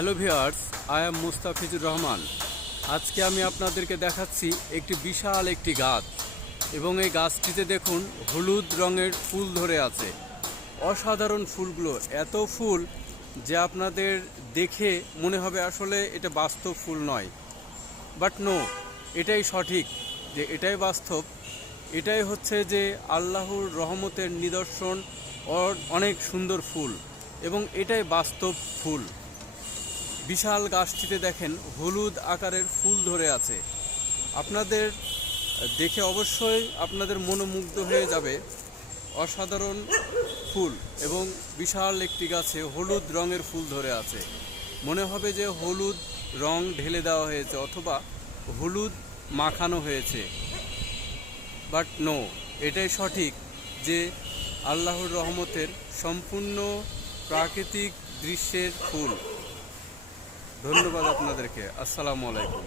Hello viewers, I am Mustafizur Rahman. আজকে আমি আপনাদেরকে দেখাচ্ছি একটি বিশাল একটি গাছ, এবং এই গাছটিতে দেখুন হলুদ রঙের ফুল ধরে আছে। অসাধারণ ফুলগুলো, এত ফুল যে আপনাদের দেখে মনে হবে আসলে এটা বাস্তব ফুল নয়। বাট নো, এটাই সঠিক, যে এটাই বাস্তব। এটাই হচ্ছে যে আল্লাহর রহমতের নিদর্শন, অনেক সুন্দর ফুল, এবং এটাই বাস্তব ফুল। বিশাল গাছটিতে দেখেন হলুদ আকারের ফুল ধরে আছে। আপনাদের দেখে অবশ্যই আপনাদের মনোমুগ্ধ হয়ে যাবে। অসাধারণ ফুল, এবং বিশাল একটি গাছে হলুদ রঙের ফুল ধরে আছে। মনে হবে যে হলুদ রং ঢেলে দেওয়া হয়েছে অথবা হলুদ মাখানো হয়েছে। বাট নো, এটাই সঠিক যে আল্লাহর রহমতের সম্পূর্ণ প্রাকৃতিক দৃশ্যের ফুল। ধন্যবাদ আপনাদেরকে। আসসালামু আলাইকুম।